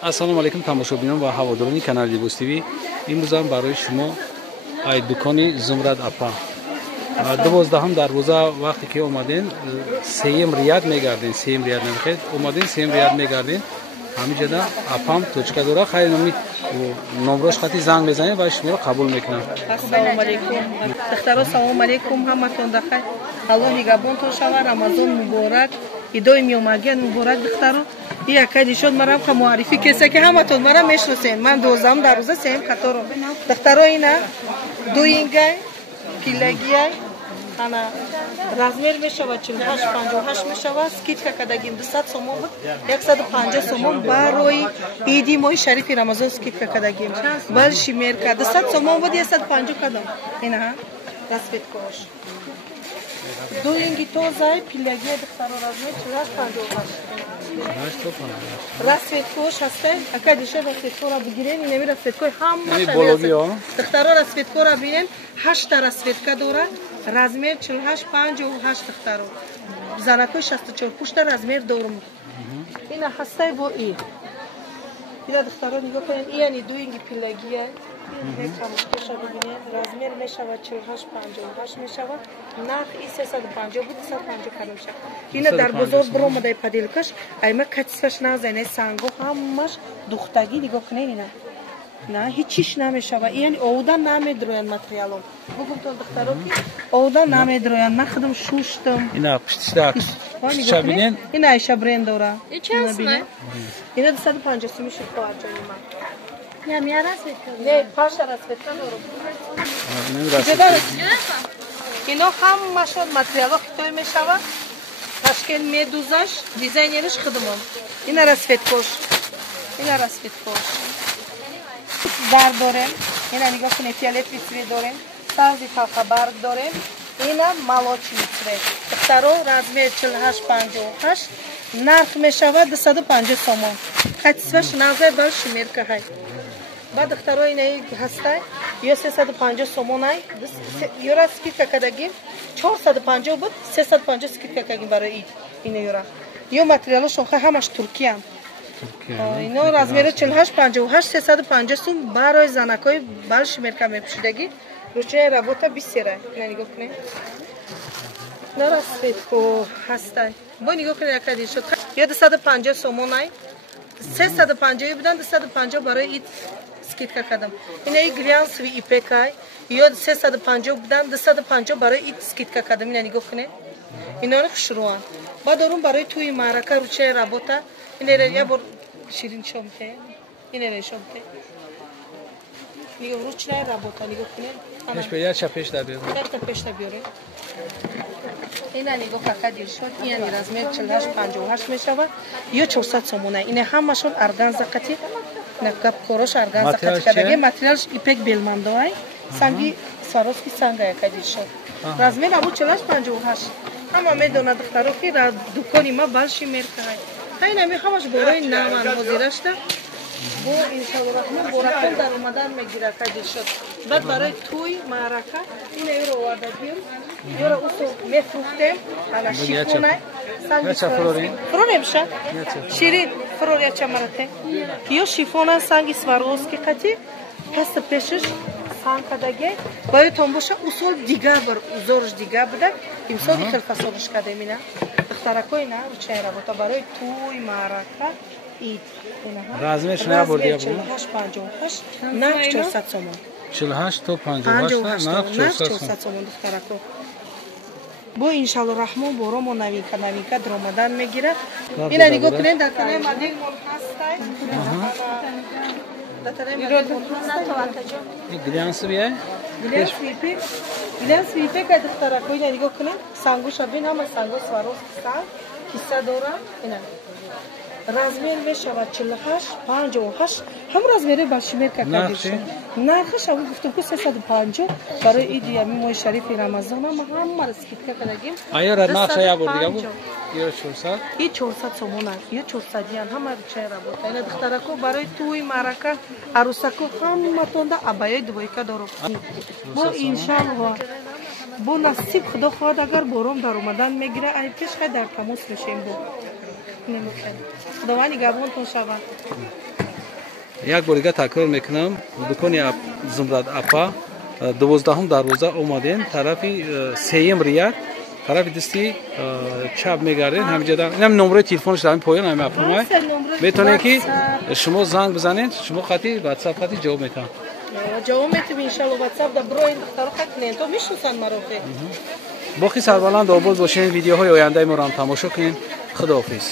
ассалому алайкум тамошобинон ва ҳаводорони канали Libos TV. Имрӯз ҳам барои шумо дукони Зумрад Апа 12 дарвоза вақте ки омаден сеюм рият мегарден, сеюм рият намехед омаден, сеюм рият мегарден ҳамиҷада апам точка дора хайр номи номрош хати занг мезанед ва шуморо қабул мекунам. Ассалому алайкум. Духтаро салом алайкум, ҳаматон дахай. Аллоҳ нигабонтон шава, Рамазон муборак, идои миомадгият муборак духтаро. Якади шуд марам ка муаррифӣ кеса ки ҳаматон марам мешносен. Ман 12 дарвоза сеюм қаторо. Духтаро ина дуингай, пилагияй, ана размер мешава 48-58 мешава, скидка кадагим 200 сомон буд, 150 сомон барои иди моҳи шарифи Рамазон скидка кадагим. Бал шимерка 200 сомон буд, 150 кадам. Ина расветкош. Дуинги тозай, пилагия духтаро размер 48-58. Расветкош ҳастай, акади шуд расветкора бигирен, инами расветкои ҳамаша меҳастад. Духтаро расветкора бинен, 8 расветка дора. Размер 48-58 духтаро. Занакои 64 пушта размер дорум. Ина ҳастай бо и. Ина духтаро нигоҳ кунед, ияни дуинги пилагия. Мекамушкеша бибинед, размер мешава 48-58 мешава. Нарх и 350 буд, 350 кадом шад. Ина дар бозор биромадай падилкаш, айма катисфаш назайне санго ҳамаш духтаги нигоҳ кунед ина. На ҳичиш намешава. Яъни овдан намедроянд материалом. Бугум то духтаро ки овдан намедроянд. Ман худам шуштам. Ина пиштак. Шабинен. Ина айша бренд дора. Ина бинен. Ина 250 миши хоҳад ҷони ман. Я миарас ветка. Не, паша расветка дорам. Ино ҳамашон материало хитой мешава. Ташкил медузаш, дизайнериш худамон. Ина расветкош. Ина расветкош. Дар дорем, ина нигоҳ кунед фиолетови цвет дорем, сабзи талхабарг дорем, ина молочный цвет. Духтаро размер 48-58, нарх мешава 250 сомон. Катисваш назай бал шимерка ҳай. Ба духтаро инаи ҳастай, ё 350 сомон ай, ёра скидка кадагим, 450 буд, 350 скидка кадагим барои ина ёра. Ё материалошон хай ҳамаш туркиян. Ино размери 48-58, 350 сум барои занакои бал шимерка мепӯшидаги ручаи работа бисерай. Ина нигоҳ кунед. На расветко ҳастай. Бо нигоҳ кунед якади шуд. Ё 250 сомон ай. 350 будан 250 барои ит скидка кадам. Ина и глянсови ипекай. Ё 350 будан 250 барои ит скидка кадам. Ина нигоҳ кунед. Инони хушрӯан. Ба дорум барои туи маърака ручаи работа. Инера я бор ширин шомте. Инера шомте. Нигоҳ ручная работа, нигоҳ кунед. Пеш пеш да биёрем. Як пеш да биёрем. Ина нигоҳ какади шуд, ияни размер 48-58 мешава, ё 400 сомон. Ина ҳамашон арганза қати, накап корош арганза қати кадаги материалш ипек белмандоай. Санги Сваровски санга якади шуд. Размер абу 48-58. Ҳама медонад духтаро ки дукони ма балши меркай. Ҳайнами ҳамаш бораи наван ҳозирашда. Бо иншаллоҳ раҳмон боракон дар омадан мегирад кади шуд. Баъд барои туй маърака ина ёро овардагим. Ёро усо мефрӯхтем. Ана шифонай. Санги фуроремша. Ширин фурор яча марате. Ё шифона санги Сваровски қати. Паста пешиш сан кадаге. Баъд тонбоша усол дигар бар узорш дигар буда. Имсоли хелфасонаш кадем ина. Духтаракои на ручаи работа барои туй маърака. Размер шуна бурдия бу 48-58, нарх 400 сомон. 48 то 58, нарх 400 сомон духтарако. Бо иншаллоҳ раҳмон боромон навинка дромадан мегирад. Ина нигоҳ кунед дар танаи модель мон ҳастай. Дар танаи модель мон ҳастай. Глянсови ай? Глянсови ипек ай духтарако. Ина нигоҳ кунед. Сангоша бин ҳама санго Сваровски санг. Киса дора. Ина размер мешава 48-58. ҳам размери балшимерка кадиша. Нархаш абу гуфтам ки 350 барои иди ами моҳи шарифи Рамазон ҳама скидка кадагим. Айёра нарша я бор дига бу. Ё 400. И 400 сомон, ё 400 ян ҳама ручаи работа. Ина духтарако барои туи маърака арӯсако ҳаматонда абаёи двойка дорам. Бо иншаллоҳ бо насиб худо хоҳад агар бором дар омадан мегира ай пеш дар тамос мешем бо. Худованд нигабонтон шавад. یک بار دیگه تکرار میکنم دکان زمرد اپا 12 دروازه اومدین طرفی سیم ریاد طرف دستی چپ میگردین همینجا اینم نمره تلفنش در پایین همه اپا میتونه که شما زنگ بزنید شما خطی واتساپ خطی جواب میتون جواب میتونم ان شاء الله واتساپ دا برو این دخترو خط نه تو میشناسن مرافق باقی سربلند آباد باشین ویدیوهای آینده ما رو هم تماشا کنین خداحافظ